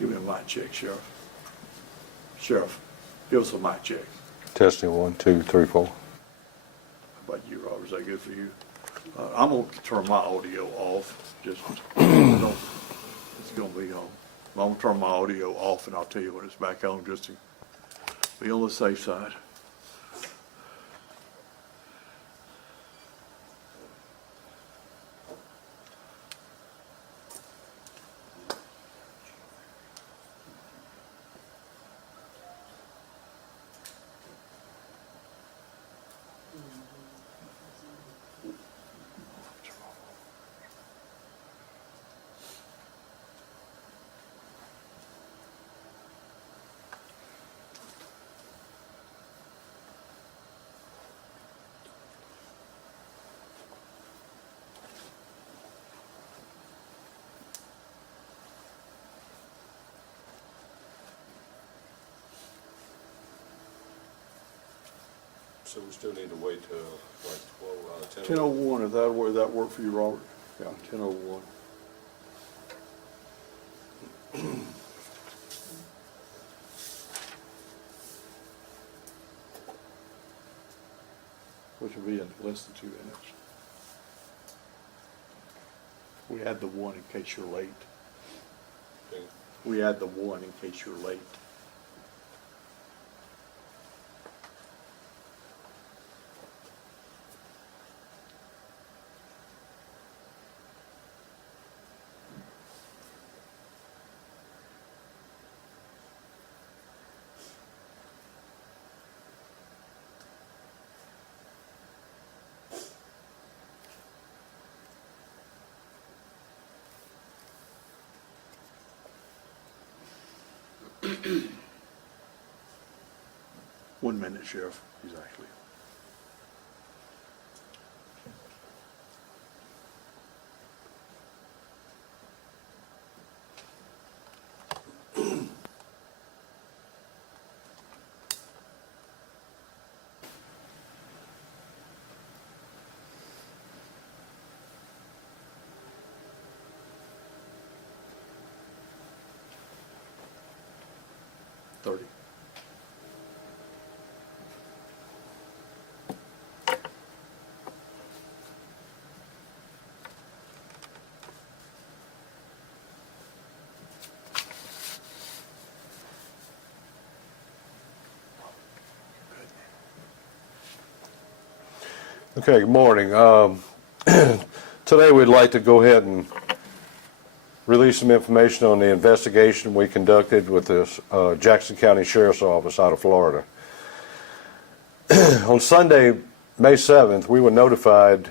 Give me a mic check, Sheriff. Sheriff, give us a mic check. Testing 1, 2, 3, 4. How about you, Robert? Is that good for you? I'm going to turn my audio off. Just, don't, it's going to be on. I'm going to turn my audio off, and I'll tell you when it's back on, just to be on the safe side. So we still need to wait till like 10:01, if that work for you, Robert? Yeah, 10:01. Which will be in less than 2 minutes. We add the one in case you're late. Okay. We add the one in case you're late. One minute, Sheriff, exactly. $30. Okay, good morning. Today we'd like to go ahead and release some information on the investigation we conducted with the Jackson County Sheriff's Office out of Florida. On Sunday, May 7th, we were notified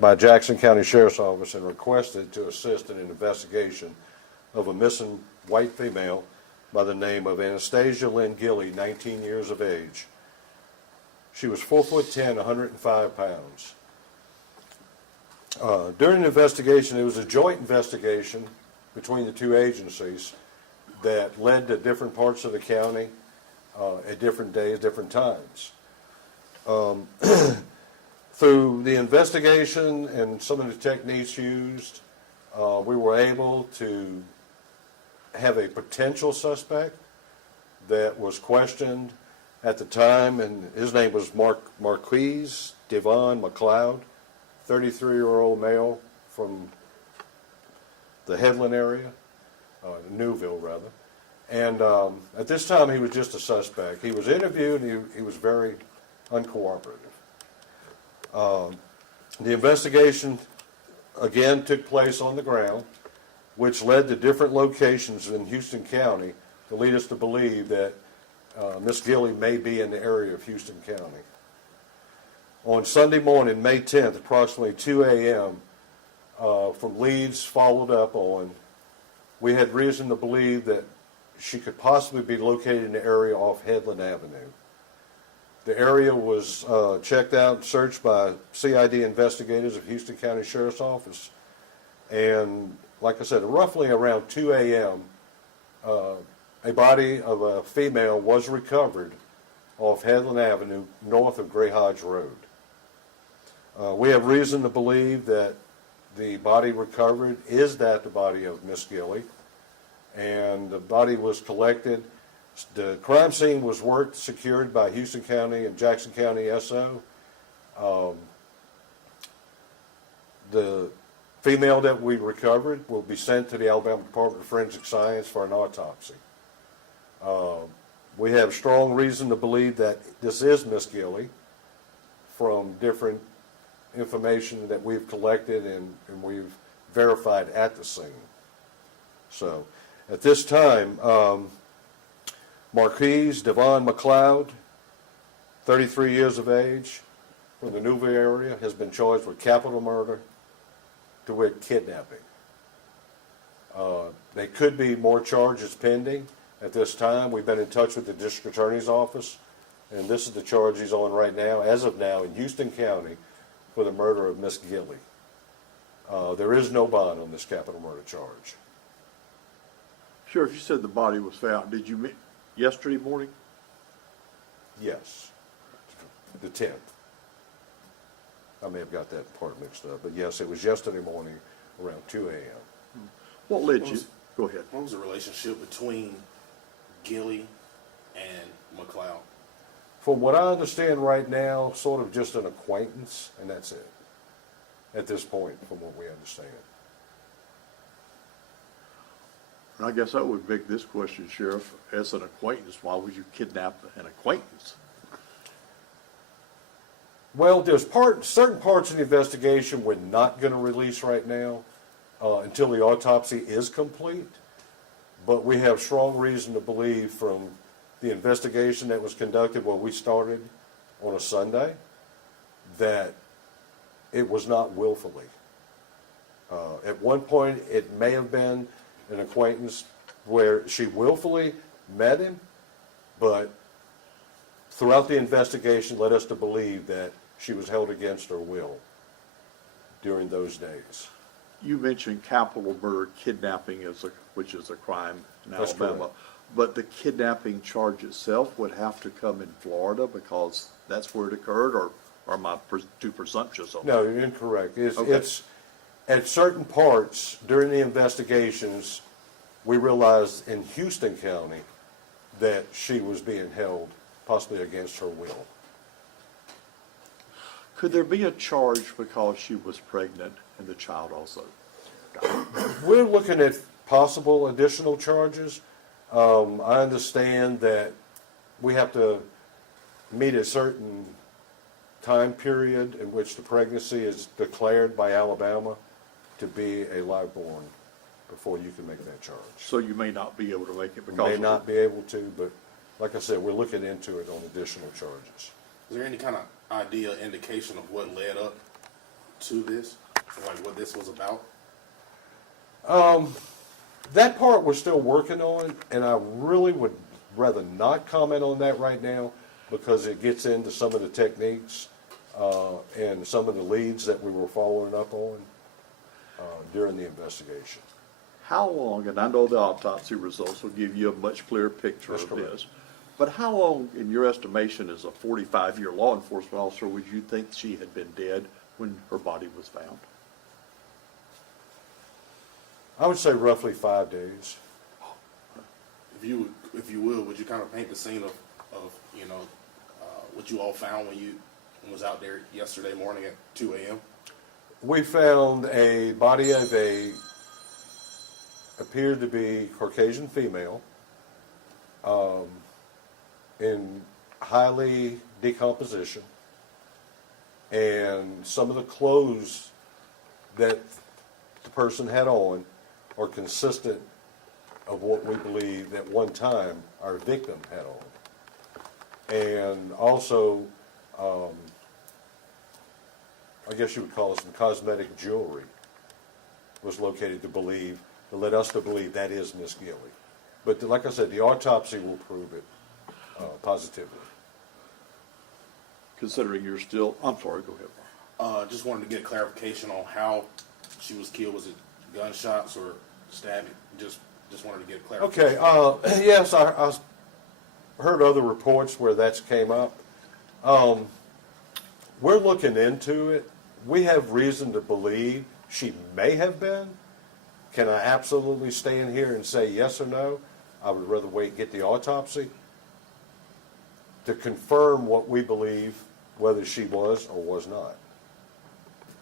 by Jackson County Sheriff's Office and requested to assist in an investigation of a missing white female by the name of Anastasia Lynn Gilley, 19 years of age. She was 4'10", 105 pounds. During the investigation, it was a joint investigation between the two agencies that led to different parts of the county at different days, different times. Through the investigation and some of the techniques used, we were able to have a potential suspect that was questioned at the time, and his name was Marquise Devon McLeod, 33-year-old male from the Headland area, Newville rather. And at this time he was just a suspect. He was interviewed and he was very uncooperative. The investigation again took place on the ground, which led to different locations in Houston County to lead us to believe that Miss Gilley may be in the area of Houston County. On Sunday morning, May 10th, approximately 2 a.m., from leads followed up on, we had reason to believe that she could possibly be located in the area off Headland Avenue. The area was checked out and searched by CID investigators of Houston County Sheriff's Office. And like I said, roughly around 2 a.m., a body of a female was recovered off Headland Avenue north of Gray Hodge Road. We have reason to believe that the body recovered is the body of Miss Gilley, and the body was collected. The crime scene was secured by Houston County and Jackson County SO. The female that we recovered will be sent to the Alabama Department of Forensic Science for an autopsy. We have strong reason to believe that this is Miss Gilly from different information that we've collected and we've verified at the scene. So, at this time, Marquise Devon McLeod, 33 years of age, from the Newville area, has been charged with capital murder, to wit, kidnapping. There could be more charges pending at this time. We've been in touch with the district attorney's office, and this is the charge he's on right now, as of now, in Houston County for the murder of Miss Gilly. There is no bond on this capital murder charge. Sheriff, you said the body was found. Did you meet yesterday morning? Yes, the 10th. I may have got that part mixed up, but yes, it was yesterday morning around 2 a.m. What led you? Go ahead. What was the relationship between Gilly and McLeod? From what I understand right now, sort of just an acquaintance, and that's it. At this point, from what we understand. And I guess that would beg this question, Sheriff. As an acquaintance, why would you kidnap an acquaintance? Well, there's certain parts of the investigation we're not going to release right now until the autopsy is complete. But we have strong reason to believe from the investigation that was conducted when we started on a Sunday that it was not willfully. At one point, it may have been an acquaintance where she willfully met him, but throughout the investigation led us to believe that she was held against her will during those days. You mentioned capital murder, kidnapping, which is a crime in That's Alabama. correct. But the kidnapping charge itself would have to come in Florida because that's where it occurred, or am I too presumptuous on that? No, you're incorrect. Okay. It's at certain parts during the investigations, we realized in Houston County that she was being held possibly against her will. Could there be a charge because she was pregnant and the child also died? We're looking at possible additional charges. I understand that we have to meet a certain time period in which the pregnancy is declared by Alabama to be a live born before you can make that charge. So you may not be able to make it We because may of not be able to, but like I said, we're looking into it on additional charges. Is there any kind of idea, indication of what led up to this? Like what this was about? That part we're still working on, and I really would rather not comment on that right now because it gets into some of the techniques and some of the leads that we were following up on during the investigation. How long, and I know the autopsy results will give you a much clearer picture That's of correct. this, but how long, in your estimation, as a 45-year law enforcement officer, would you think she had been dead when her body was found? I would say roughly 5 days. If you will, would you kind of paint the scene of what you all found when you was out there yesterday morning at 2 a.m.? We found a body of appeared to be Caucasian female, in highly decomposition, and some of the clothes that the person had on are consistent of what we believe at one time our victim had on. And also, I guess you would call it some cosmetic jewelry was located to led us to believe that is Miss Gilly. But like I said, the autopsy will prove it positively. Considering you're still, I'm sorry, go ahead. Just wanted to get clarification on how she was killed. Was it gunshots or stabbing? Just wanted to get clarification. Okay, yes, I heard other reports where that's came up. We're looking into it. We have reason to believe she may have been Can I absolutely stand here and say yes or no? I would rather wait and get the autopsy to confirm what we believe, whether she was or was not.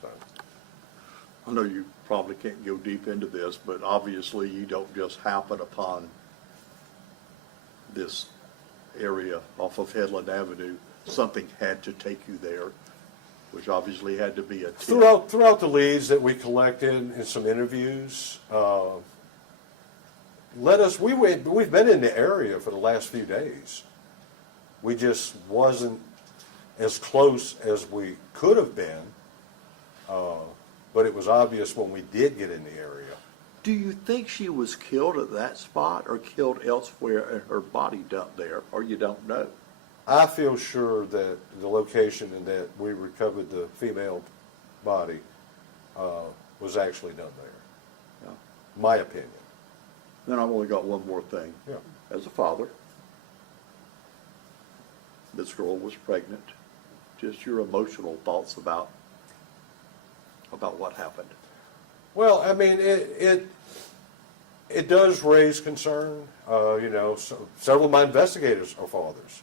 So, I know you probably can't go deep into this, but obviously you don't just happen upon this area off of Headland Avenue. Something had to take you there, which obviously had to be a tip. Throughout the leads that we collected in some interviews, we've been in the area for the last few days. We just wasn't as close as we could have been, but it was obvious when we did get in the area. Do you think she was killed at that spot or killed elsewhere and her body dumped there, or you don't know? I feel sure that the location and that we recovered the female body was actually done there. Yeah. My opinion. Then I've only got one more thing. Yeah. As a father, this girl was pregnant. Just your emotional thoughts about what happened. Well, I mean, it does raise concern. Several of my investigators are fathers.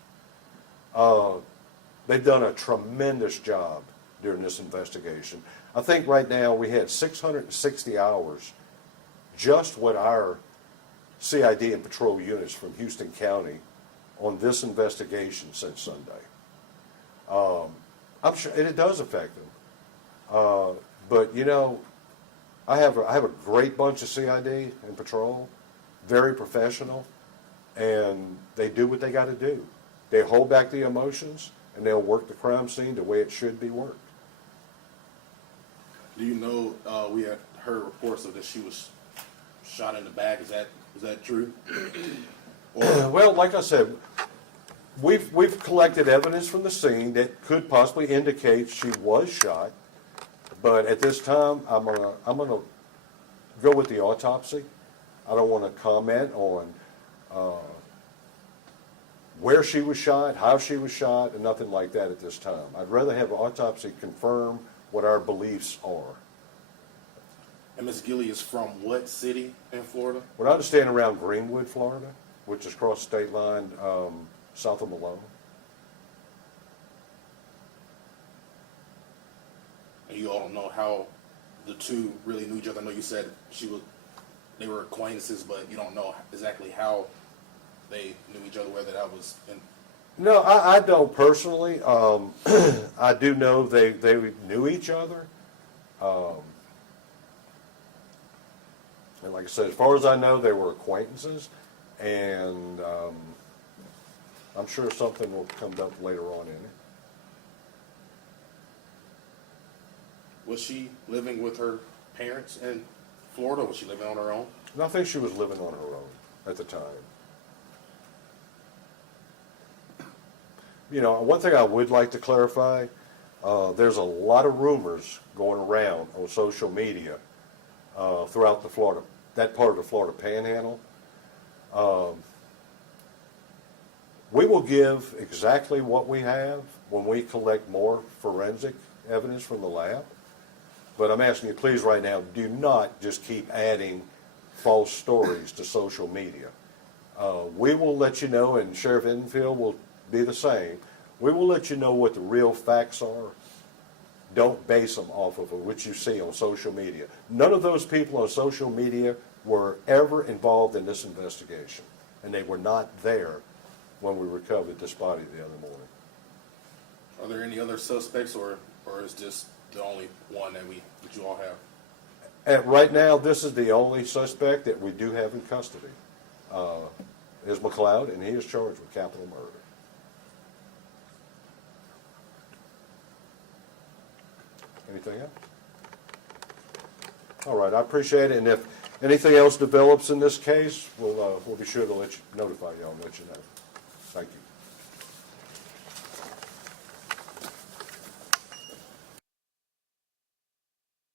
They've done a tremendous job during this investigation. I think right now we had 660 hours just with our CID and patrol units from Houston County on this investigation since Sunday. I'm sure it does affect them. But I have a great bunch of CID and patrol, very professional, and they do what they got to do. They hold back the emotions, and they'll work the crime scene the way it should be worked. Do you know, we had heard reports of that she was shot in the back. Is that true? Well, like I said, we've collected evidence from the scene that could possibly indicate she was shot, but at this time, I'm gonna go with the autopsy. I don't want to comment on where she was shot, how she was shot, and nothing like that at this time. I'd rather have an autopsy confirm what our beliefs are. And Ms. Gilly is from what city in Florida? What I understand around Greenwood, Florida, which is across the state line south of Malone. And you all don't know how the two really knew each other. I know you said they were acquaintances, but you don't know exactly how they knew each other, whether that was in. No, I don't personally. I do know they knew each other. And like I said, as far as I know, they were acquaintances. And I'm sure something will come up later on in it. Was she living with her parents in Florida? Was she living on her own? And I think she was living on her own at the time. One thing I would like to clarify, there's a lot of rumors going around on social media throughout that part of the Florida Panhandle. We will give exactly what we have when we collect more forensic evidence from the lab. But I'm asking you, please, right now, do not just keep adding false stories to social media. We will let you know, and Sheriff Enfield will be the same. We will let you know what the real facts are. Don't base them off of what you see on social media. None of those people on social media were ever involved in this investigation, and they were not there when we recovered this body the other morning. Are there any other suspects, or is this the only one that you all have? Right now, this is the only suspect that we do have in custody. Is McLeod, and he is charged with capital murder. Anything else? All right, I appreciate it, and if anything else develops in this case, we'll be sure to notify y'all and let you know.